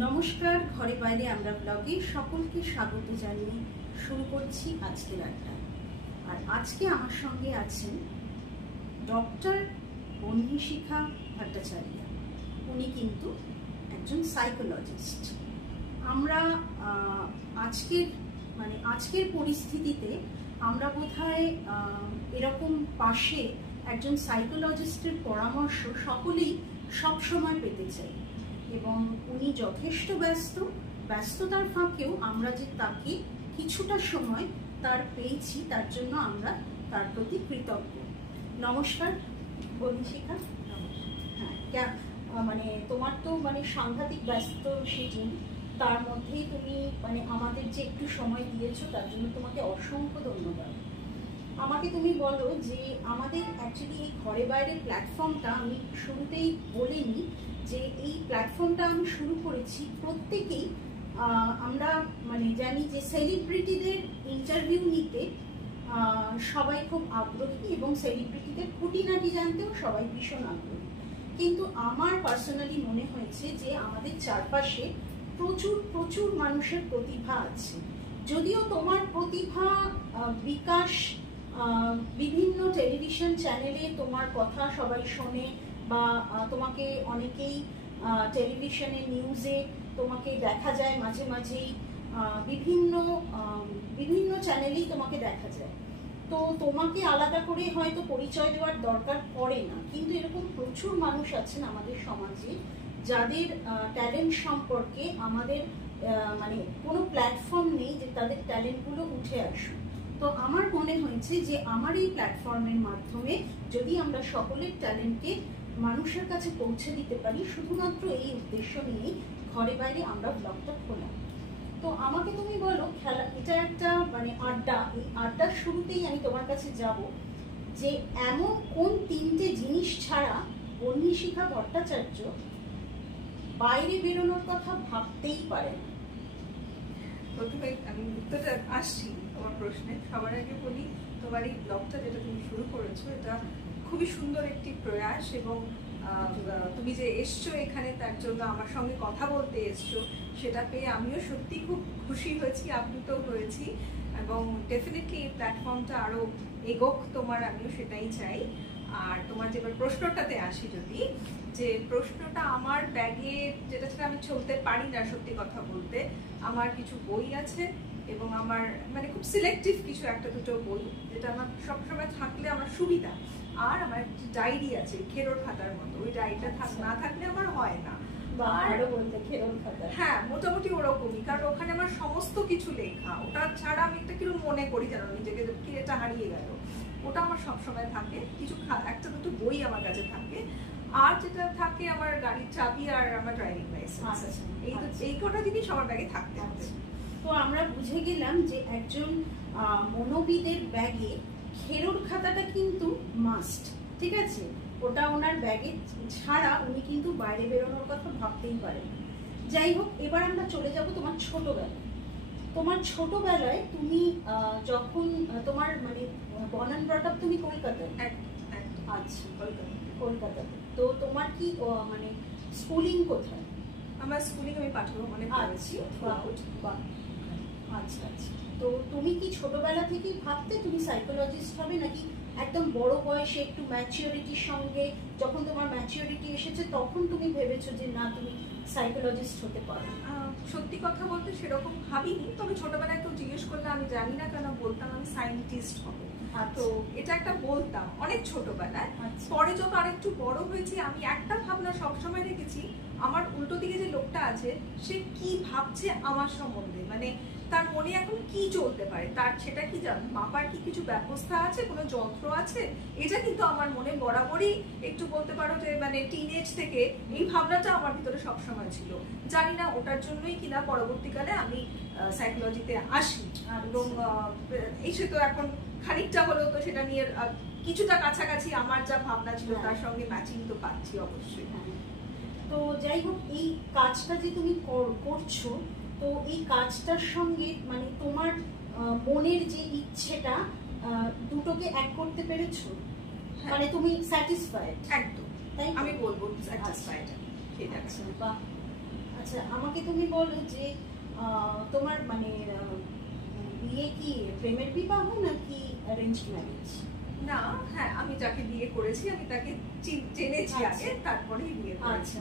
নমস্কার, ঘরে বাইরে আমরা ব্লগে সকলকে স্বাগত জানিয়ে শুরু করছি আজকের আড্ডা। আর আজকে আমার সঙ্গে আছেন ডক্টর বন্দিশিখা ভট্টাচার্য। উনি কিন্তু একজন সাইকোলজিস্ট। আমরা আজকের পরিস্থিতিতে আমরা বোধহয় এরকম পাশে একজন সাইকোলজিস্টের পরামর্শ সকলেই সবসময় পেতে চাই, এবং উনি যথেষ্ট ব্যস্ততার ফাঁকেও আমরা যে তাকে কিছুটা সময় তার পেয়েছি, তার জন্য আমরা তার প্রতি কৃতজ্ঞ। নমস্কার বন্দিশিখা। হ্যাঁ, তোমার তো সাংঘাতিক ব্যস্ত শিডিউল, তার মধ্যেই তুমি আমাদের যে একটু সময় দিয়েছো তার জন্য তোমাকে অসংখ্য ধন্যবাদ। আমাকে তুমি বলো যে আমাদের অ্যাকচুয়ালি এই ঘরে বাইরের প্ল্যাটফর্মটা আমি শুরুতেই বলিনি যে এই প্ল্যাটফর্মটা আমি শুরু করেছি প্রত্যেকেই আমরা জানি যে সেলিব্রিটিদের ইন্টারভিউ নিতে সবাই খুব আগ্রহী এবং সেলিব্রিটিদের খুঁটিনাটি জানতেও সবাই ভীষণ আগ্রহী। কিন্তু আমার পার্সোনালি মনে হয়েছে যে আমাদের চারপাশে প্রচুর প্রচুর মানুষের প্রতিভা আছে। যদিও তোমার প্রতিভা বিকাশ বিভিন্ন টেলিভিশন চ্যানেলে তোমার কথা সবাই শোনে, বা তোমাকে অনেকেই টেলিভিশনে নিউজে তোমাকে দেখা যায়, মাঝে মাঝেই বিভিন্ন চ্যানেলেই তোমাকে দেখা যায়। তো তোমাকে আলাদা করে হয়তো পরিচয় দেওয়ার দরকার পড়ে না, কিন্তু এরকম প্রচুর মানুষ আছেন আমাদের সমাজে যাদের ট্যালেন্ট সম্পর্কে আমাদের কোনো প্ল্যাটফর্ম নেই যে তাদের ট্যালেন্টগুলো উঠে আসুক। তো আমার মনে হয়েছে যে আমার এই প্ল্যাটফর্মের মাধ্যমে যদি আমরা সকলের ট্যালেন্টকে মানুষের কাছে পৌঁছে দিতে পারি, শুধুমাত্র এই উদ্দেশ্য নিয়েই ঘরে বাইরে আমরা ব্লগটা খোলাম। তো আমাকে তুমি বলো, এটা একটা আড্ডা, এই আড্ডার শুরুতেই আমি তোমার কাছে যাব যে এমন কোন তিনটে জিনিস ছাড়া বন্দিশিখা ভট্টাচার্য বাইরে বেরোনোর কথা ভাবতেই পারে না? প্রথমে আমি উত্তরটা আসছি তোমার প্রশ্নে। সবার আগে বলি, তোমার এই ব্লগটা যেটা তুমি শুরু করেছো এটা খুবই সুন্দর একটি প্রয়াস, এবং তুমি যে এসছো এখানে তার জন্য আমার সঙ্গে কথা বলতে এসছো সেটা পেয়ে আমিও সত্যি খুব খুশি হয়েছি, আপ্লুত হয়েছি, এবং ডেফিনেটলি এই প্ল্যাটফর্মটা আরো এগোক তোমার, আমিও সেটাই চাই। আর তোমার যেবার প্রশ্নটাতে আসি, যদি যে প্রশ্নটা আমার ব্যাগে যেটা সেটা আমি চলতে পারি না, সত্যি কথা বলতে আমার কিছু বই আছে, এবং আমার খুব সিলেক্টিভ কিছু একটা দুটো বই যেটা আমার সবসময় থাকলে আমার সুবিধা। আর আমার একটি ডায়েরি আছে খেরোর খাতার মতো, ওই ডায়েরিটা না থাকলে আমার হয় না। হ্যাঁ, মোটামুটি ওরকমই, কারণ ওখানে আমার সমস্ত কিছু লেখা। ওটা ছাড়া আমি একটা কিরকম মনে করি জানো নিজেকে, কি এটা হারিয়ে গেল। ওটা আমার সবসময় থাকে, কিছু একটা দুটো বই আমার কাছে থাকে, আর যেটা থাকে আমার গাড়ির চাবি আর আমার ড্রাইভিং লাইসেন্স। এই কটা জিনিস আমার ব্যাগে থাকতে হবে। তো আমরা বুঝে গেলাম যে একজন মনোবিদের ব্যাগে খেরোর খাতাটা কিন্তু মাস্ট, ঠিক আছে? ওটা ওনার ব্যাগে ছাড়া উনি কিন্তু বাইরে বেরোনোর কথা ভাবতেই পারেন। যাই হোক, এবার আমরা চলে যাব তোমার ছোটবেলায়। তোমার ছোটবেলায় তুমি যখন তোমার বর্ন অ্যান্ড ব্রট আপ তুমি কলকাতায়? আচ্ছা, কলকাতাতে। তো তোমার কি স্কুলিং কোথায়? আমার স্কুলিং আমি পাঠভ্রমণে পড়েছি। আচ্ছা আচ্ছা। তো তুমি কি ছোটবেলা থেকেই ভাবতে তুমি সাইকোলজিস্ট হবে, নাকি একদম বড় বয়সে একটু ম্যাচিউরিটির সঙ্গে যখন তোমার ম্যাচিউরিটি এসেছে তখন তুমি ভেবেছো যে না তুমি সাইকোলজিস্ট হতে পারো? সত্যি কথা বলতে সেরকম ভাবিনি, তবে ছোটবেলায় কেউ জিজ্ঞেস করলে আমি জানি না কেন বলতাম আমি সায়েন্টিস্ট হবো। তো এটা একটা বলতাম অনেক ছোটবেলায়। পরে যত আরেকটু বড় হয়েছি আমি একটা ভাবনা সবসময় রেখেছি, আমার উল্টো দিকে যে লোকটা আছে সে কি ভাবছে আমার সম্বন্ধে, তার মনে এখন কি চলতে পারে, তার সেটা কি মাপার কি কিছু ব্যবস্থা আছে, কোনো যন্ত্র আছে? এটা কিন্তু আমার মনে বরাবরই একটু বলতে পারো যে টিনেজ থেকে এই ভাবনাটা আমার ভিতরে সবসময় ছিল। জানি না ওটার জন্যই কিনা পরবর্তীকালে আমি সাইকোলজিতে আসি, এবং এসে তো এখন খানিকটা হলেও তো সেটা নিয়ে কিছুটা কাছাকাছি আমার যা ভাবনা ছিল তার সঙ্গে ম্যাচিং তো পাচ্ছি অবশ্যই। তো যাই হোক, এই কাজটা যে তুমি করছো, তো এই কাজটার সঙ্গে তোমার মনের যে ইচ্ছেটা দুটোকে এক করতে পেরেছো? তুমি স্যাটিসফাইড? একদম, তাই আমি বলবো স্যাটিসফাইড। আচ্ছা, বাহ। আচ্ছা, আমাকে তুমি বলো যে তোমার মানে বিয়ে কি প্রেমের বিবাহ নাকি অ্যারেঞ্জ ম্যারেজ? না, হ্যাঁ, আমি যাকে বিয়ে করেছি আমি তাকে জেনেছি আগে, তারপরেই বিয়ে করেছি।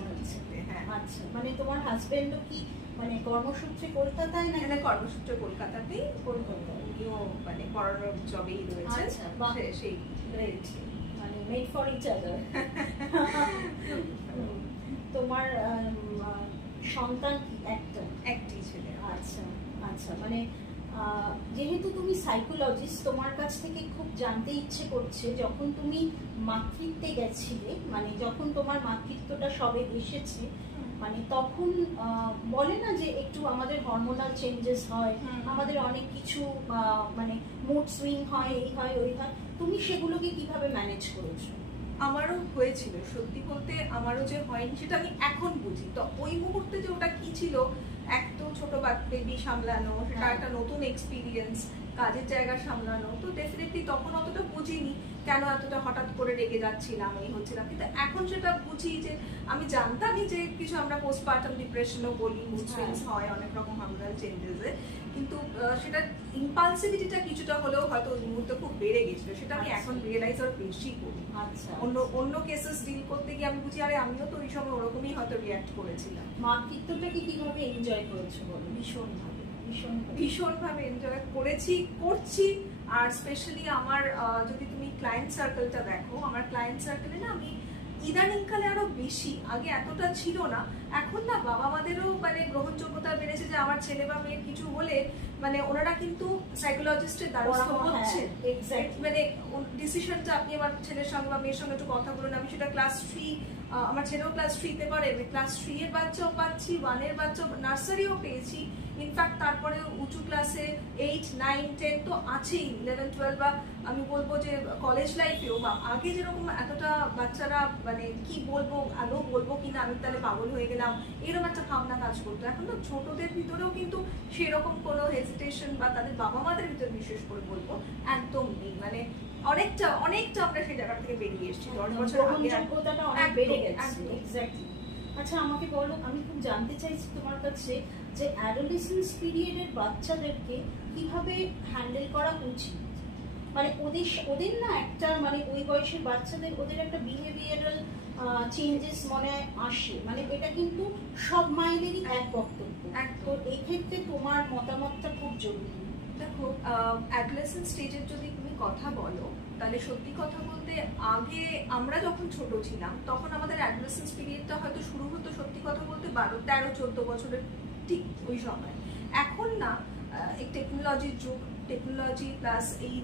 হ্যাঁ, আচ্ছা, মানে তোমার হাজবেন্ডও কি মানে কর্মসূত্রে কলকাতায় না? না, কর্মসূত্রে কলকাতাতেই, উনিও মানে পড়ানোর জবেই রয়েছে। সেই গ্রেট, মানে মেড ফর ইচ আদার। তোমার সন্তান কি? একটি ছেলে। আচ্ছা আচ্ছা, মানে যেহেতু তুমি সাইকোলজিস্ট, তোমার কাছ থেকে খুব জানতে ইচ্ছে করছে, যখন তুমি মাতৃত্বে গেছিলে, মানে যখন তোমার মাতৃত্বটা সবে এসেছে, মানে তখন বলে না যে একটু আমাদের হরমোনাল চেঞ্জেস হয়, আমাদের অনেক কিছু মানে মুড সুইং হয়, এই হয় ওই হয়, তুমি সেগুলোকে কিভাবে ম্যানেজ করেছো? আমারও হয়েছিল, সত্যি বলতে আমারও যে হয়নি সেটা আমি এখন বুঝি। তো ওই মুহূর্তে যে ওটা কি ছিল, এক তো ছোট বেবি সামলানো, সেটা একটা নতুন এক্সপিরিয়েন্স, কাজের জায়গা সামলানো, তো ডেফিনেটলি তখন অতটা বুঝিনি কেন এতটা হঠাৎ করে রেগে যাচ্ছিলাম, এই হচ্ছিলাম। কিন্তু এখন সেটা বুঝি যে আমি জানতামই যে কিছু আমরা পোস্টপার্টাম ডিপ্রেশনও বলি, মুড সুইংস হয় অনেক রকম হরমোনাল চেঞ্জেসে, কিন্তু সেটা ইম্পালসিভিটিটা কিছুটা হলেও হয়তো ওই মুহূর্তে খুব বেড়ে গেছিল, সেটা আমি এখন রিয়েলাইজ আর বেশি করি। অন্য কেসেস ডিল করতে গিয়ে আমি বুঝি আরে আমিও তো ওই সময় ওরকমই হয়তো রিঅ্যাক্ট করেছিলাম। মাতৃত্বটাকে কিভাবে এনজয় করেছো বলো? ভীষণভাবে এনজয় করেছি, করছি। আর স্পেশালি আমার যদি তুমি ক্লায়েন্ট সার্কেলটা দেখো, আমার ক্লায়েন্ট সার্কেলে না আমি ইদানিংকালে আরো বেশি, আগে এতটা ছিল না, এখন না বাবা মাদেরও মানে গ্রহণযোগ্যতা বেড়েছে যে আমার ছেলে বা মেয়ের কিছু হলে মানে ওনারা কিন্তু সাইকোলজিস্টের দ্বারস্থ হচ্ছে। মানে ডিসিশনটা আপনি আমার ছেলের সঙ্গে বা মেয়ের সঙ্গে একটু কথা বলুন, আমি সেটা ক্লাস 3, আমার ছেলেও ক্লাস 3-তে পড়ে, আমি ক্লাস 3 এর বাচ্চাও পাচ্ছি, 1 এর বাচ্চাও, নার্সারিও পেয়েছি, ইনফ্যাক্ট তারপরে উঁচু ক্লাসে 8, 9, 10 তো আছেই, 11, 12 বা আমি বলবো যে কলেজ লাইফেও। বা আগে যেরকম এতটা বাচ্চারা মানে কি বলবো, আদৌ বলবো কিনা, আমি তাহলে পাগল হয়ে গেলাম, এরকম একটা ভাবনা কাজ করতো। এখন তো ছোটদের ভিতরেও কিন্তু সেরকম কোনো হেজিটেশন বা তাদের বাবা মাদের ভিতরে বিশেষ করে বলবো একদম নেই। মানে অনেকটা আমরা সেই জায়গা থেকে বেরিয়ে এসেছি 10 বছর আগে, অনেক বেড়ে গেছে। এক্স্যাক্টলি। আচ্ছা, আমাকে বলো, আমি খুব জানতে চাইছি তোমার কাছে যে অ্যাডোলেসেন্স পিরিয়ডের বাচ্চাদেরকে কিভাবে হ্যান্ডেল করা উচিত। মানে ওদের না একটা মানে ওই বয়সের বাচ্চাদের ওদের একটা বিহেভিয়ারাল চেঞ্জেস মনে আসে, মানে এটা কিন্তু সব মায়েদেরই এক বক্তব্য। তো এই ক্ষেত্রে তোমার মতামতটা খুব জরুরি। দেখো, অ্যাডোলেসেন্স স্টেজের যদি তুমি কথা বলো, তাহলে সত্যি কথা বলতে আগে আমরা যখন ছোট ছিলাম তখন আমাদের অ্যাডোলেসেন্স পিরিয়ডটা হয়তো শুরু হতো সত্যি কথা বলতে 12, 13, 14 বছরের ঠিক ওই সময়। এখন না এই টেকনোলজির যুগ, টেকনোলজি প্লাস এই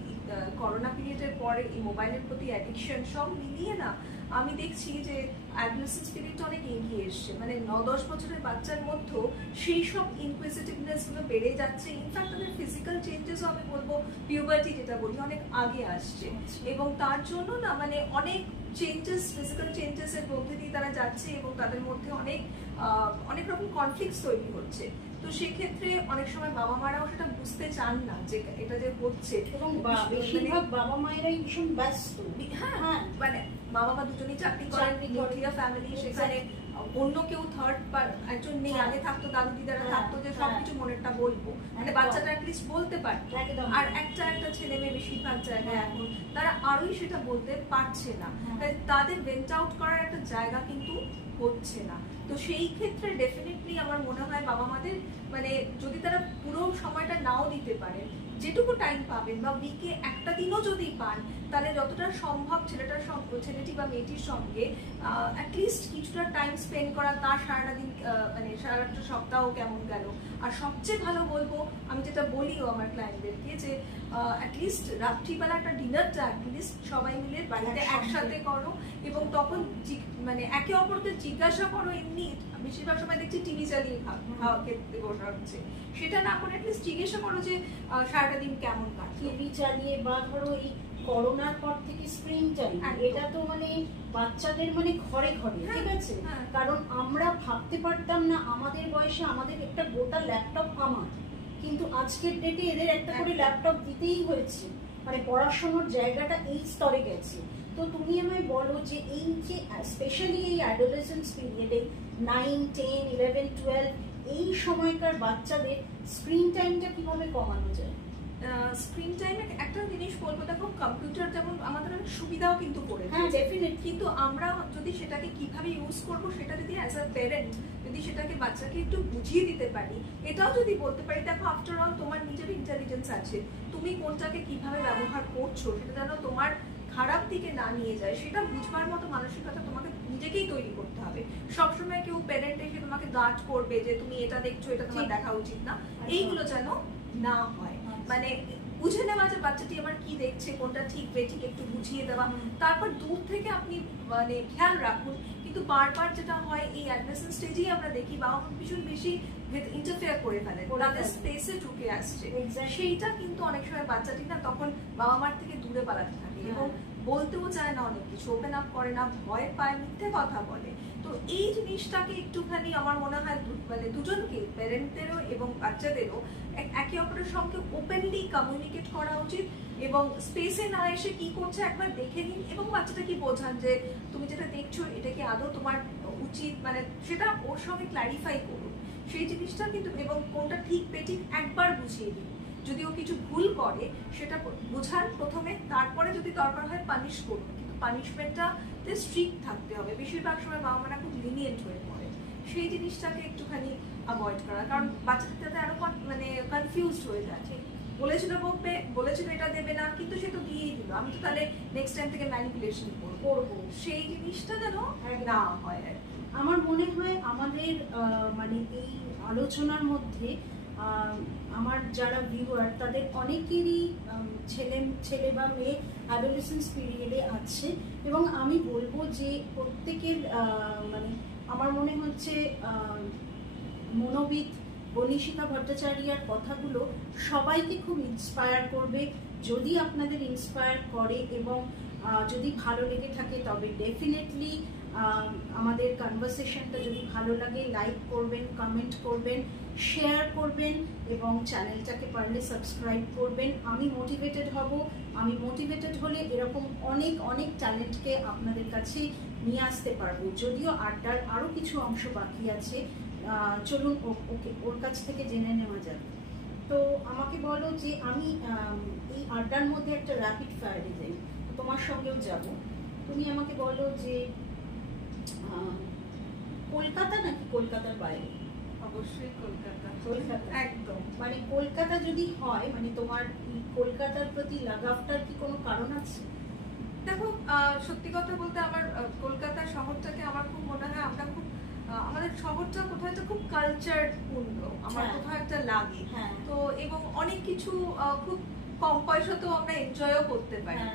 করোনা পিরিয়ডের পরে এই মোবাইলের প্রতি অ্যাডিকশন সব মিলিয়ে না আমি দেখছি যে অ্যাডোলেসেন্স পিরিয়ডটা অনেক এগিয়ে এসছে। মানে 9-10 বছরের বাচ্চার মধ্যেও সেই সব ইনকুইজিটিভনেস গুলো বেড়ে যাচ্ছে। ইনফ্যাক্ট তাদের ফিজিক্যাল চেঞ্জেসও আমি বলবো পিউবার্টি যেটা বলি অনেক আগে আসছে, এবং তার জন্য না মানে অনেক চেঞ্জেস, ফিজিক্যাল চেঞ্জেসের মধ্যে দিয়ে তারা যাচ্ছে এবং তাদের মধ্যে অনেক রকম কনফ্লিক্টস তৈরি হচ্ছে। তো সেক্ষেত্রে অনেক সময় বাবা মারাও সেটা বুঝতে চান না যে এটা যে হচ্ছে, এবং বেশিরভাগ বাবা মায়েরাই ভীষণ ব্যস্ত। হ্যাঁ, মানে বাবা মা দুজনেই চাকরি করেন, নিউক্লিয়ার ফ্যামিলি, সেখানে অন্য কেউ থার্ড একজন নেই। আগে থাকতো দাদু দিদারা থাকতো যে সবকিছু মনেরটা বলবো, মানে বাচ্চাটা অ্যাটলিস্ট বলতে পারতো। আর একটা ছেলে মেয়ে বেশিরভাগ জায়গায় এখন তারা আরোই সেটা বলতে পারছে না, তাদের ভেন্ট আউট করার একটা জায়গা কিন্তু হচ্ছে না। তো সেই ক্ষেত্রে ডেফিনেটলি আমার মনে হয় বাবা মাদের মানে যদি তারা পুরো সময়টা নাও দিতে পারেন, যেটুকু টাইম পাবেন বা উইকে একটা দিনও যদি পান, তাহলে যতটা সম্ভব ছেলেটি বা মেয়েটির সঙ্গে অ্যাটলিস্ট কিছুটা টাইম স্পেন্ড করা, তার সারাটা দিন মানে সারাটা সপ্তাহ কেমন গেল। আর সবচেয়ে ভালো বলবো, আমি যেটা বলিও আমার ক্লায়েন্টদেরকে, যে অ্যাটলিস্ট রাত্রিবেলা একটা ডিনারটা অ্যাটলিস্ট সবাই মিলে বাড়িতে একসাথে করো, এবং তখন মানে একে অপরকে জিজ্ঞাসা করো। এমনি বেশিরভাগ সময় দেখছি টিভি চালিয়ে খাওয়া খেতে বসা হচ্ছে, সেটা না করে অ্যাটলিস্ট জিজ্ঞাসা করো যে সারাটা দিন কেমন কাটলো। টিভি চালিয়ে বা ধরো এই করোনার পর থেকে স্ক্রিন টাইম, এটা তো মানে বাচ্চাদের মানে ঘরে ঘরে, ঠিক আছে। কারণ আমরা ভাবতে পারতাম না আমাদের বয়সে আমাদের একটা গোটা ল্যাপটপ আমার, কিন্তু আজকের ডেটে এদের একটা করে ল্যাপটপ দিতেই হয়েছে, মানে পড়াশোনার জায়গাটা এই স্তরে গেছে। তো তুমি আমায় বলো যে এই যে স্পেশালি এই অ্যাডোলেসেন্স পিরিয়ডে 9, 10, 11, 12 এই সময়কার বাচ্চাদের স্ক্রিন টাইমটা কিভাবে কমানো যায়? স্ক্রিন টাইমে একটা জিনিস বলবো, দেখো কম্পিউটার যেমন আমাদের অনেক সুবিধাও কিন্তু করে, হ্যাঁ ডেফিনেট, কিন্তু আমরা যদি সেটাকে কিভাবে ইউজ করব সেটা যদি অ্যাজ আ প্যারেন্ট যদি সেটাকে বাচ্চাকে একটু বুঝিয়ে দিতে পারি, এটাও যদি বলতে পারি দেখো আফটার অল তোমার নিজের ইন্টেলিজেন্স আছে, তুমি কোনটাকে কিভাবে ব্যবহার করছো সেটা যেন তোমার খারাপ দিকে না নিয়ে যায়, সেটা বুঝবার মতো মানসিকতা তোমাকে নিজেকেই তৈরি করতে হবে। সবসময় কেউ প্যারেন্ট এসে তোমাকে গার্ড করবে যে তুমি এটা দেখছো, এটা তোমার দেখা উচিত না, এইগুলো যেন না হয়। মানে বুঝে নেওয়া যে বাচ্চাটি আমার কি দেখছে, কোনটা ঠিক বেঠিক একটু বুঝিয়ে দেওয়া, তারপর দূর থেকে আপনি মানে খেয়াল রাখুন। কিন্তু বারবার যেটা হয় এই অ্যাডমিশন স্টেজেই আমরা দেখি বাবা মা ভীষণ বেশি ইন্টারফেয়ার করে ফেলে, তাদের স্পেসে ঢুকে আসছে, সেইটা কিন্তু অনেক সময় বাচ্চাটি না তখন বাবা মার থেকে দূরে পালাতে থাকে এবং বলতেও চায় না, অনেক কিছু ওপেন আপ করে না, ভয় পায়, মিথ্যে কথা বলে। তো এই জিনিসটাকে একটুখানি আমার মনে হয় মানে দুজনকে, প্যারেন্টদেরও এবং বাচ্চাদেরও একে অপরের সঙ্গে ওপেনলি কমিউনিকেট করা উচিত এবং স্পেসে না এসে কি করছে একবার দেখে নিন এবং বাচ্চাটাকে বোঝান যে তুমি যেটা দেখছো এটা কি আদৌ তোমার উচিত, মানে সেটা ওর সঙ্গে ক্ল্যারিফাই করুন সেই জিনিসটা কিন্তু, এবং কোনটা ঠিক বেঠিক একবার বুঝিয়ে দিন। যদি ও কিছু ভুল করে সেটা বোঝান প্রথমে, তারপরে যদি দরকার হয় পানিশ করুন, কিন্তু পানিশমেন্টটা স্ট্রিক্ট থাকতে হবে। বেশিরভাগ সময় বাবা মারা খুব লিনিয়েন্ট হয়ে পড়ে, সেই জিনিসটাকে একটুখানি অ্যাভয়েড করা, কারণ বাচ্চাদের যাতে আরো মানে কনফিউজড হয়ে যাচ্ছে, বলেছিল বকবে, বলেছিল এটা দেবে না, কিন্তু সে তো দিয়েই দিল, আমি তো তাহলে নেক্সট টাইম থেকে ম্যানিপুলেশন করবো, সেই জিনিসটা যেন না হয়। আমার মনে হয় আমাদের মানে এই আলোচনার মধ্যে আমার যারা ভিউয়ার তাদের অনেকেরই ছেলে বা মেয়ে অ্যাডোলেসেন্স পিরিয়ডে আছে, এবং আমি বলবো যে প্রত্যেকের মানে আমার মনে হচ্ছে মনোবিদ বনিশিকা ভট্টাচার্যার কথাগুলো সবাইকে খুব ইন্সপায়ার করবে। যদি আপনাদের ইন্সপায়ার করে এবং যদি ভালো লেগে থাকে তবে ডেফিনেটলি আমাদের কনভারসেশনটা যদি ভালো লাগে লাইক করবেন, কমেন্ট করবেন, শেয়ার করবেন এবং চ্যানেলটাকে পারলে সাবস্ক্রাইব করবেন। আমি মোটিভেটেড হব, আমি মোটিভেটেড হলে এরকম অনেক অনেক ট্যালেন্টকে আপনাদের কাছে নিয়ে আসতে পারবো। যদিও আড্ডার আরও কিছু অংশ বাকি আছে, চলুন ওর কাছ থেকে জেনে নেওয়া যাক। তো আমাকে বলো যে আমি এই আড্ডার মধ্যে একটা র্যাপিড ফায়ারে যাই, তোমার সঙ্গেও যাব। তুমি আমাকে বলো যে কলকাতা নাকি কলকাতার বাইরে? অবশ্যই কলকাতা। কলকাতা একদম, মানে কলকাতা যদি হয় মানে তোমার কলকাতার প্রতি লাগাবটার কি কোনো কারণ আছে? দেখো সত্যি কথা বলতে আমার কলকাতা শহরটাকে আমার খুব মনে হয় আমরা খুব আমাদের শহরটা কোথাও একটা খুব কালচার পূর্ণ আমার কোথাও একটা লাগে, তো এবং অনেক কিছু খুব কম পয়সাতেও আমরা এনজয়ও করতে পারি,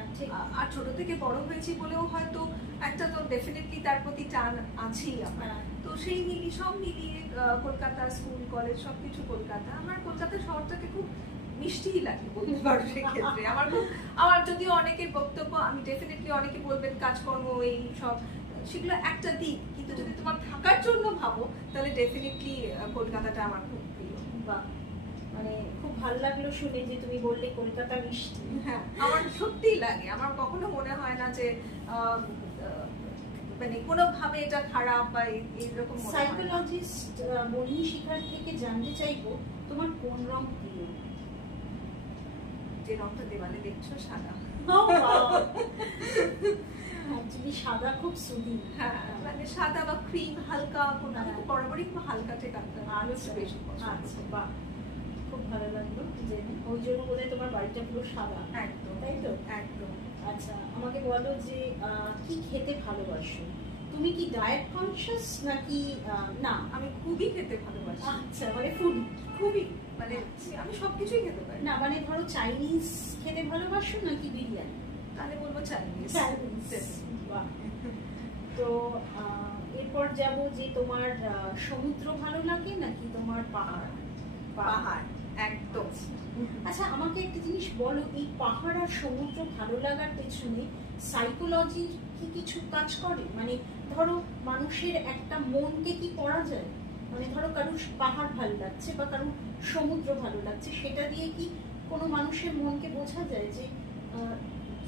আর ছোট থেকে বড় হয়েছি বলেও হয়তো একটা তো ডেফিনেটলি তার প্রতি টান আছেই আমার। তো সেই সব মিলিয়ে কলকাতা, স্কুল কলেজ সবকিছু কলকাতা, আমার কলকাতা শহরটাকে খুব মিষ্টিই লাগে বলতে পারো। সেক্ষেত্রে আমার যদিও অনেকের বক্তব্য, আমি ডেফিনেটলি অনেকে বলবেন কাজকর্ম এই সব সেগুলো একটা দিক, কিন্তু যদি তোমার থাকার জন্য ভাবো তাহলে ডেফিনেটলি কলকাতাটা আমার খুব প্রিয়। বা মানে খুব ভালো লাগলো শুনে যে তুমি বললে কলকাতা মিষ্টি। হ্যাঁ, আমার সত্যিই লাগে, আমার কখনো মনে হয় না যে মানে কোনোভাবে এটা খারাপ বা এইরকম। সাইকোলজিস্ট বনিশিখার থেকে জানতে চাইবো তোমার কোন রং প্রিয়? যে রংটা দেওয়ালে দেখছো সাদা। অ্যাকচুয়ালি সাদা খুব সুদিন, হ্যাঁ মানে সাদা বা ক্রিম হালকা, কোনো বরাবরই খুব হালকা থেকে বেশি পছন্দ। আচ্ছা বাহ, খুব ভালো লাগলো যে ওই জন্য বোধহয় তোমার বাড়িটা পুরো সাদা। একদম, তাই তো? একদম। আচ্ছা আমাকে বলো যে কি খেতে ভালোবাসো? তুমি কি ডায়েট কনসিয়াস নাকি? না, আমি খুবই খেতে ভালোবাসি। আচ্ছা মানে ফুড খুবই, মানে আমি সবকিছুই খেতে পারি। না মানে ধরো চাইনিজ খেতে ভালোবাসো নাকি বিরিয়ানি? তাহলে বলবো চাইনিজ। বাহ। তো এরপর যাব যে তোমার সমুদ্র ভালো লাগে নাকি তোমার পাহাড়? পাহাড় একদম। আচ্ছা আমাকে একটা জিনিস বলো, এই পাহাড় আর সমুদ্র ভালো লাগার পেছনে সাইকোলজি কি কিছু কাজ করে? মানে ধরো মানুষের একটা মনকে কি করা যায়, মানে ধরো কারোর পাহাড় ভালো লাগছে বা কারোর সমুদ্র ভালো লাগছে, সেটা দিয়ে কি কোনো মানুষের মনকে বোঝা যায়? যে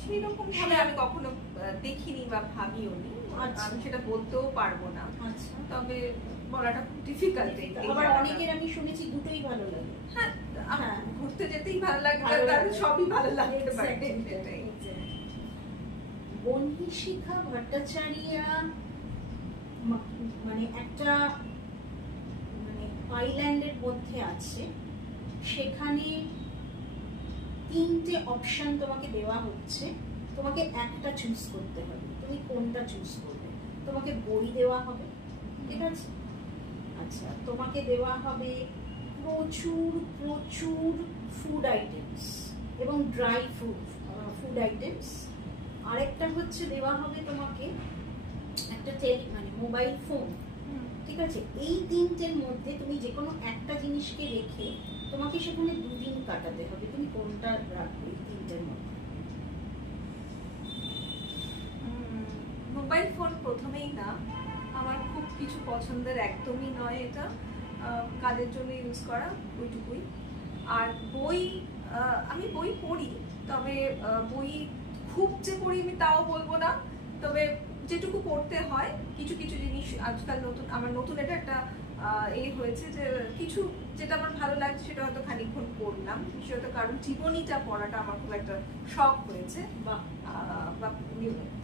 সেই রকম ভাবে আমি কখনো দেখিনি বা ভাবিও নি, আমি সেটা বলতেও পারবো না। আচ্ছা, তবে বলাটা খুব ডিফিকাল্ট। আবার অনেকের আমি শুনেছি দুটোই ভালো লাগে। হ্যাঁ, ঘুরতে যেতেই ভালো লাগে, সবই ভালো লাগতে পারে। বহ্নিশিখা ভট্টাচার্যা মানে একটা মানে আইল্যান্ডের মধ্যে আছে, সেখানে 3টে অপশন তোমাকে দেওয়া হচ্ছে, তোমাকে একটা চুজ করতে হবে, তুমি কোনটা চুজ করবে? তোমাকে বই দেওয়া হবে, ঠিক আছে? আচ্ছা, তোমাকে দেওয়া হবে প্রচুর প্রচুর ফুড আইটেমস এবং ড্রাই ফুড আইটেমস। আরেকটা হচ্ছে দেওয়া হবে তোমাকে একটা মানে মোবাইল ফোন, ঠিক আছে? এই 3টের মধ্যে তুমি যে কোনো একটা জিনিসকে রেখে তোমাকে সেখানে 2 দিন কাটাতে হবে, তুমি কোনটা রাখবে এই 3টের মধ্যে? মোবাইল ফোন প্রথমেই না, আমার খুব কিছু পছন্দের একদমই নয় এটা, কাজের জন্য ইউজ করা ওইটুকুই। আর বই, আমি বই পড়ি, তবে বই খুব যে পড়ি আমি তাও বলবো না, তবে যেটুকু পড়তে হয় কিছু কিছু জিনিস আজকাল নতুন, আমার নতুন এটা একটা এই হয়েছে যে কিছু যেটা আমার ভালো লাগছে সেটা হয়তো খানিকক্ষণ পড়লাম, বিশেষত কারণ জীবনীটা পড়াটা আমার খুব একটা শখ হয়েছে।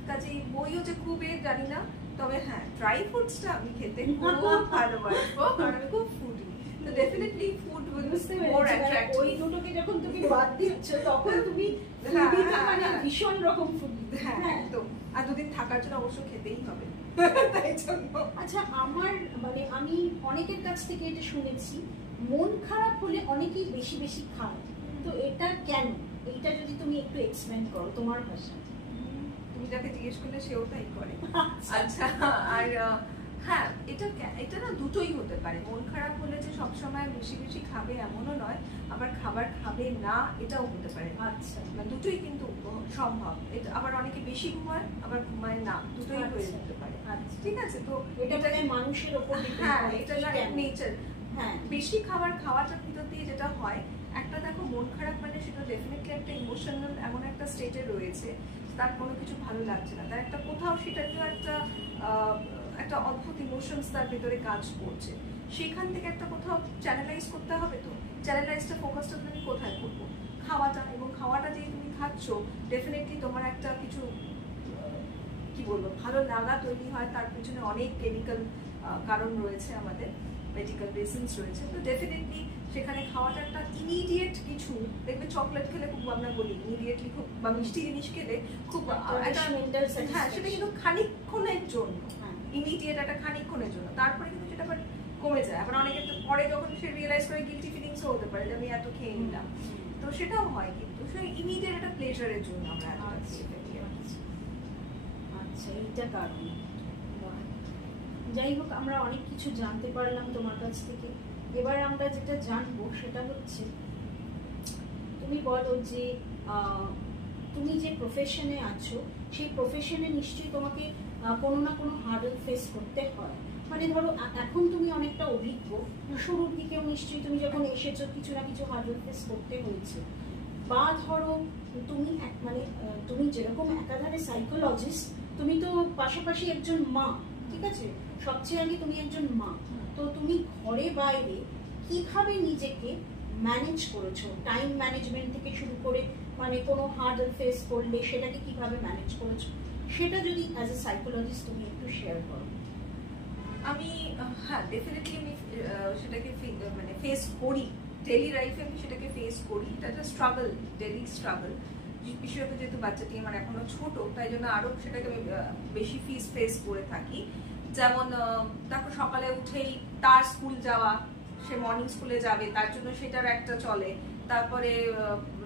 কাজেই বইও যে খুব জানি না, তবে হ্যাঁ ড্রাই ফ্রুটসটা আমি খেতে খুব ভালোবাসবো, কারণ আমি খুব ফুডি। তো definitely food will be more attractive. ওই দুটোকে যখন তুমি বাদ দিচ্ছ তখন তুমি মানে ভীষণ রকম ফুড। হ্যাঁ একদম, আর 2 দিন থাকার জন্য অবশ্য খেতেই হবে, তাই জন্য। আচ্ছা, আমার মানে আমি অনেকের কাছ থেকে এটা শুনেছি, মন খারাপ হলে অনেকেই বেশি বেশি খায়, তো এটা কেন? এইটা যদি তুমি একটু এক্সপ্লেইন করো তোমার ভাষায়। তুমি যাকে জিজ্ঞেস করলে সেও তাই করে। আচ্ছা, আর হ্যাঁ এটা না দুটোই হতে পারে। মন খারাপ হলে যে সবসময় বেশি বেশি খাবে এমনও নয়, আবার খাবার খাবে না এটাও হতে পারে। আচ্ছা, মানে দুটোই কিন্তু সম্ভব। এটা আবার অনেকে বেশি ঘুমায়, আবার ঘুমায় না, দুটোই হয়ে যেতে পারে। ঠিক আছে, তো এটা মানুষের উপর ডিপেন্ড হ্যাঁ, করে, এটা নেচার। হ্যাঁ, বেশি খাবার খাওয়াটার ভিতর দিয়ে যেটা হয়, একটা দেখো মন খারাপ মানে সেটা ডেফিনেটলি একটা ইমোশনাল এমন একটা স্টেটে রয়েছে, তার কোনো কিছু ভালো লাগছে না, তার একটা কোথাও সেটা একটা অদ্ভুত ইমোশনস তার ভিতরে কাজ করছে, সেখান থেকে একটা কোথাও চ্যানেলাইজ করতে হবে। তো চ্যানেলাইজটা ফোকাসটা তুমি কোথায় করবো? খাওয়াটা, এবং খাওয়াটা যেই তুমি খাচ্ছ ডেফিনেটলি তোমার একটা কিছু কি বলবো ভালো লাগা তৈরি হয়, তার পিছনে অনেক কেমিক্যাল কারণ রয়েছে, আমাদের মেডিকেল রিজনস রয়েছে। তো ডেফিনেটলি সেখানে খাওয়াটা একটা ইমিডিয়েট কিছু, দেখবে চকলেট খেলে খুব আমরা বলি ইমিডিয়েটলি খুব, বা মিষ্টি জিনিস খেলে খুব হ্যাঁ, সেটা কিন্তু খানিকক্ষণের জন্য, ইমিডিয়েট একটা খানিকক্ষণের জন্য, তারপরে কিন্তু সেটা আবার কমে যায়। আবার অনেকের পরে যখন সে রিয়েলাইজ করে গিলটি ফিলিংসও হতে পারে যে আমি এত খেয়ে নিলাম, তো সেটাও হয়, কিন্তু সেই ইমিডিয়েট একটা প্লেজারের জন্য আমরা এতটা খেয়ে ফেলি। আচ্ছা, এইটা কারণ। যাই হোক, আমরা অনেক কিছু জানতে পারলাম তোমার কাছ থেকে। এবার আমরা যেটা জানবো সেটা হচ্ছে, তুমি বলো যে তুমি যে প্রফেশনে আছো সেই প্রফেশনে নিশ্চয়ই তোমাকে কোনো না কোনো হার্ডল ফেস করতে হয়। মানে ধরো এখন তুমি অনেকটা অভিজ্ঞ, শুরুর দিকেও নিশ্চয়ই তুমি যখন এসেছো কিছু না কিছু হার্ডল ফেস করতে হয়েছে। বা ধরো তুমি মানে তুমি যেরকম একাধারে সাইকোলজিস্ট, তুমি তো পাশাপাশি একজন মা, ঠিক আছে? সবচেয়ে আগে তুমি একজন মা, তো তুমি ঘরে বাইরে কিভাবে নিজেকে ম্যানেজ করেছো? টাইম ম্যানেজমেন্ট থেকে শুরু করে মানে কোনো হার্ডল ফেস করলে সেটাকে কিভাবে ম্যানেজ করেছো, সেটা যদি অ্যাজ এ সাইকোলজিস্ট তুমি একটু শেয়ার করো। আমি হ্যাঁ ডেফিনেটলি আমি সেটাকে মানে ফেস করি, ডেইলি লাইফে আমি সেটাকে ফেস করি। এটা একটা স্ট্রাগল, ডেইলি স্ট্রাগল। বিশেষত যেহেতু বাচ্চাটি আমার এখনো ছোট, তাই জন্য আরো সেটাকে আমি বেশি ফেস করে থাকি। যেমন তারপর সকালে উঠেই তার স্কুল যাওয়া, সে মর্নিং স্কুলে যাবে, তার জন্য সেটার একটা চলে। তারপরে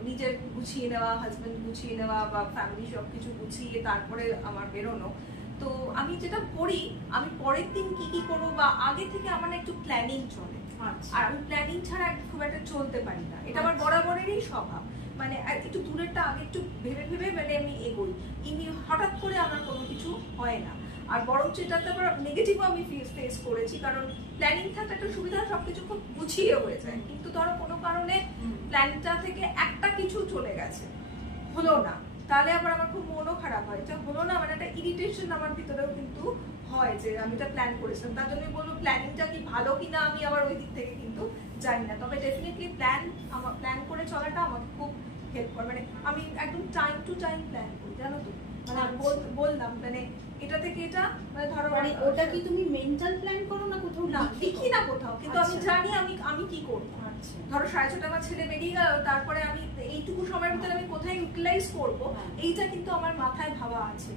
নিজের গুছিয়ে নেওয়া, হাজবেন্ড গুছিয়ে নেওয়া, বা ফ্যামিলি সবকিছু গুছিয়ে তারপরে আমার বেরোনো। তো আমি যেটা করি, আমি পরের দিন কি কি করবো বা আগে থেকে আমার একটু প্ল্যানিং চলে, আর আমি প্ল্যানিং ছাড়া খুব একটা চলতে পারি না। এটা আমার বরাবরেরই স্বভাব, মানে একটু দূরেরটা আগে একটু ভেবে ভেবে মানে আমি এগোই, হঠাৎ করে আমার কোনো কিছু হয় না। আর বরঞ্চ এটাতে আবার নেগেটিভও আমি ফেস করেছি, কারণ প্ল্যানিং থাকলে একটা সুবিধা, সবকিছু খুব গুছিয়ে হয়ে যায়। কিন্তু ধরো কোনো কারণে প্ল্যানটা থেকে একটা কিছু চলে গেছে, হলো না, তাহলে আবার আমার খুব মনও খারাপ হয়, এটা হলো না, মানে একটা ইরিটেশন আমার ভিতরেও কিন্তু হয় যে আমি এটা প্ল্যান করেছিলাম। তার জন্য বলবো প্ল্যানিংটা কি ভালো কিনা আমি আবার ওই দিক থেকে কিন্তু জানি না, তবে ডেফিনেটলি প্ল্যান করে চলাটা আমাকে খুব হেল্প করে। মানে আমি একদম টাইম টু টাইম প্ল্যান করি, জানো তো, মানে বললাম মানে এটা থেকে এটা, মানে ধরো মানে ওটা কি তুমি মেন্টাল প্ল্যান করো না কোথাও? না, লিখি না কোথাও, কিন্তু আমি জানি আমি কি করবো। ধরো 6:30 আমার ছেলে বেরিয়ে গেল, তারপরে আমি এইটুকু সময়ের ভিতরে আমি কোথায় ইউটিলাইজ করবো, এইটা কিন্তু আমার মাথায় ভাবা আছে।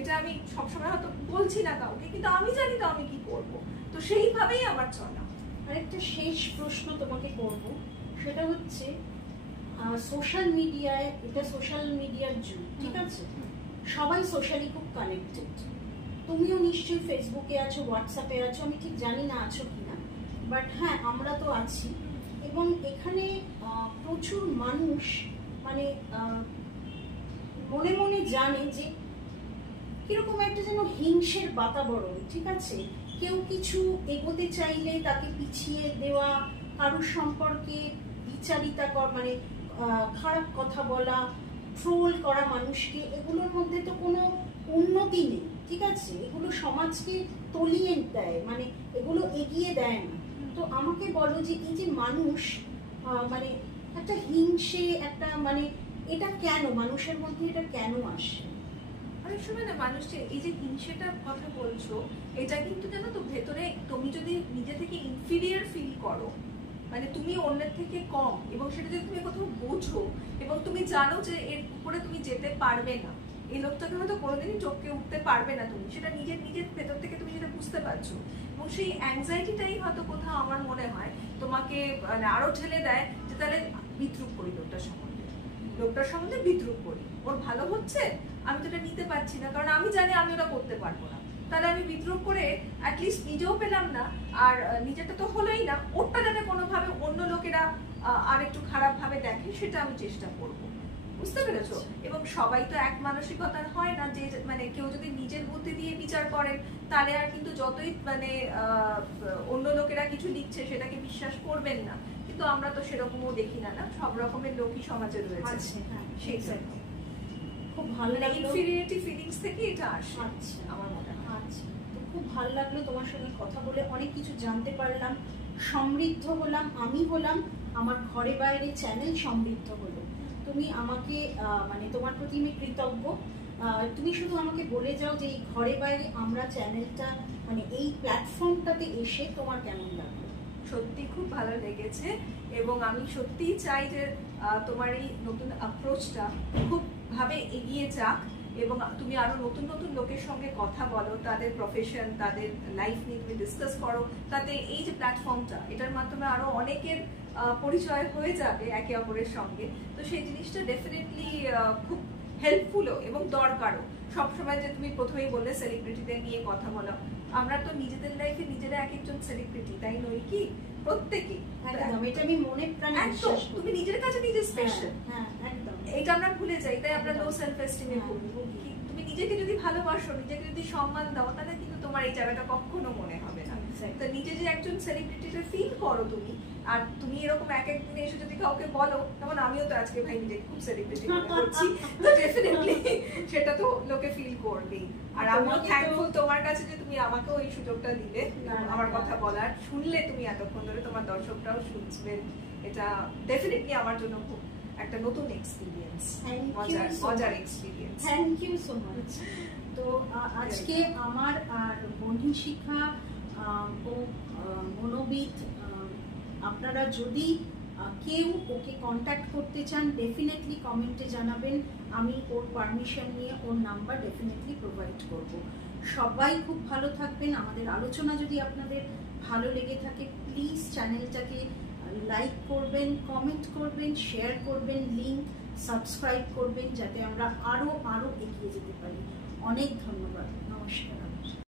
এটা আমি সবসময় হয়তো বলছি না কাউকে, কিন্তু আমি জানি তো আমি কি করব, তো সেইভাবেই আমার চলা। আরেকটা শেষ প্রশ্ন তোমাকে করব, সেটা হচ্ছে সোশ্যাল মিডিয়ায়, এটা সোশ্যাল মিডিয়ার যুগ, ঠিক আছে, সবাই সোশ্যালি খুব কানেক্টেড। তুমিও নিশ্চয়ই ফেসবুকে আছো, হোয়াটসঅ্যাপে আছো, আমি ঠিক জানি না আছো কিনা, বাট হ্যাঁ আমরা তো আছি। এবং এখানে প্রচুর মানুষ মানে মনে মনে জানে যে কিরকম একটা যেন হিংসের বাতাবরণ, ঠিক আছে, কেউ কিছু এগোতে চাইলে তাকে পিছিয়ে দেওয়া, কারোর সম্পর্কে বিচারিতা মানে খারাপ কথা বলা, ট্রোল করা মানুষকে, এগুলোর মধ্যে তো কোনো উন্নতি নেই, ঠিক আছে, এগুলো সমাজকে তলিয়ে দেয়, মানে এগুলো এগিয়ে দেয় না। তো আমাকে বলো যে এই যে মানুষ মানে একটা হিংসে, একটা মানে এটা কেন মানুষের মধ্যে, এটা কেন আসে? অনেক সময় না মানুষ এই যে হিংসেটার কথা বলছো, এটা কিন্তু জানো তো ভেতরে তুমি যদি নিজে থেকে ইনফিরিয়ার ফিল করো, মানে তুমি অন্যের থেকে কম, এবং সেটা যদি তুমি কোথাও বোঝো এবং তুমি জানো যে এর উপরে তুমি যেতে পারবে না, এই লোকটাকে হয়তো কোনোদিনই চোখে উঠতে পারবে না, তুমি সেটা নিজের ভেতর থেকে তুমি যেটা বুঝতে পারছো, এবং সেই অ্যাংজাইটিটাই হয়তো কোথাও আমার মনে হয় তোমাকে মানে আরো ঠেলে দেয় যে তাহলে বিদ্রুপ করি লোকটার সম্বন্ধে বিদ্রুপ করি, ওর ভালো হচ্ছে, আমি তো এটা নিতে পারছি না, কারণ আমি জানি আমি ওটা করতে পারবো না, তাহলে আমি বিদ্রুপ করে অ্যাটলিস্ট নিজেও পেলাম না, আর নিজেটা তো হলোই না, ওরটা যাতে কোনোভাবে অন্য লোকেরা আর একটু খারাপ ভাবে দেখে সেটা আমি চেষ্টা করব, বুঝতে পেরেছো? এবং সবাই তো এক মানসিকতার হয় না, যে মানে কেউ যদি নিজের বুদ্ধি দিয়ে বিচার করেন তাহলে আর কিন্তু যতই মানে অন্য লোকেরা কিছু লিখছে সেটাকে বিশ্বাস করবেন না, কিন্তু আমরা তো সেরকমও দেখি না, না সব রকমের লোকই সমাজে রয়েছে, সেটাই খুব ভালো লাগলো, ইনফিরিয়রিটি ফিলিংস থেকে এটা আসে আমার মনে হয়। আচ্ছা, তো খুব ভালো লাগলো তোমার সঙ্গে কথা বলে, অনেক কিছু জানতে পারলাম, সমৃদ্ধ হলাম, আমি হলাম, আমার ঘরে বাইরে চ্যানেল সমৃদ্ধ হলো। তুমি আমাকে মানে তোমার প্রতি আমি কৃতজ্ঞ। তুমি শুধু আমাকে বলে যাও যে এই ঘরে বাইরে আমরা চ্যানেলটা মানে এই প্ল্যাটফর্মটাতে এসে তোমার কেমন লাগলো? সত্যি খুব ভালো লেগেছে, এবং আমি সত্যিই চাই যে তোমার এই নতুন অ্যাপ্রোচটা খুব ভাবে এগিয়ে যাক, এবং তুমি আরো নতুন নতুন লোকের সঙ্গে কথা বলো, তাদের প্রফেশন, তাদের লাইফ নিয়ে তুমি ডিসকাস করো, তাতে এই যে প্ল্যাটফর্মটা, এটার মাধ্যমে আরো অনেকের পরিচয় হয়ে যাবে একে অপরের সঙ্গে, তো সেই জিনিসটা ডেফিনেটলি খুব হেল্পফুলও এবং দরকারও। সবসময় যে তুমি প্রথমেই বললে সেলিব্রিটিদের নিয়ে কথা বলো, আমরা তো নিজেদের লাইফে নিজেরা এক একজন সেলিব্রিটি, তাই নই কি? প্রত্যেকেই, একদম, এটা আমি মনে প্রাণে বিশ্বাস করি। তুমি নিজের কাছে নিজে স্পেশাল, হ্যাঁ একদম, এটা আমরা ভুলে যাই, তাই আমরা লো সেলফ এস্টিমে ভুগি। তুমি নিজেকে যদি ভালোবাসো, নিজেকে যদি সম্মান দাও, তাহলে কিন্তু তোমার এই জায়গাটা কখনো মনে হবে না। তো নিজে যে একজন সেলিব্রিটিটা ফিল করো তুমি, আর তুমি এরকম এক একদিনে এসে যদি কাউকে বলো, যেমন আমিও তো আজকে ভাই নিজে খুব সেলিব্রিটি মনে করছি, তো ডেফিনেটলি সেটা তো লোকে ফিল করবেই। আর আমিও থ্যাঙ্কফুল তোমার কাছে যে তুমি আমাকেও এই সুযোগটা দিলে আমার কথা বলার, শুনলে তুমি এতক্ষণ ধরে, তোমার দর্শকরাও শুনবেন, এটা ডেফিনেটলি আমার জন্য খুব একটা নতুন এক্সপিরিয়েন্স, মজার experience. Thank you so much. তো আজকে আমার আর বন্ধু শিখা ও মনোবিদ, আপনারা যদি কেউ ওকে কন্ট্যাক্ট করতে চান ডেফিনেটলি কমেন্টে জানাবেন, আমি ওর পারমিশন নিয়ে ওর নাম্বার ডেফিনেটলি প্রোভাইড করব। সবাই খুব ভালো থাকবেন। আমাদের আলোচনা যদি আপনাদের ভালো লেগে থাকে প্লিজ চ্যানেলটাকে লাইক করবেন, কমেন্ট করবেন, শেয়ার করবেন, লিংক সাবস্ক্রাইব করবেন, যাতে আমরা আরো এগিয়ে যেতে পারি। অনেক ধন্যবাদ, নমস্কার।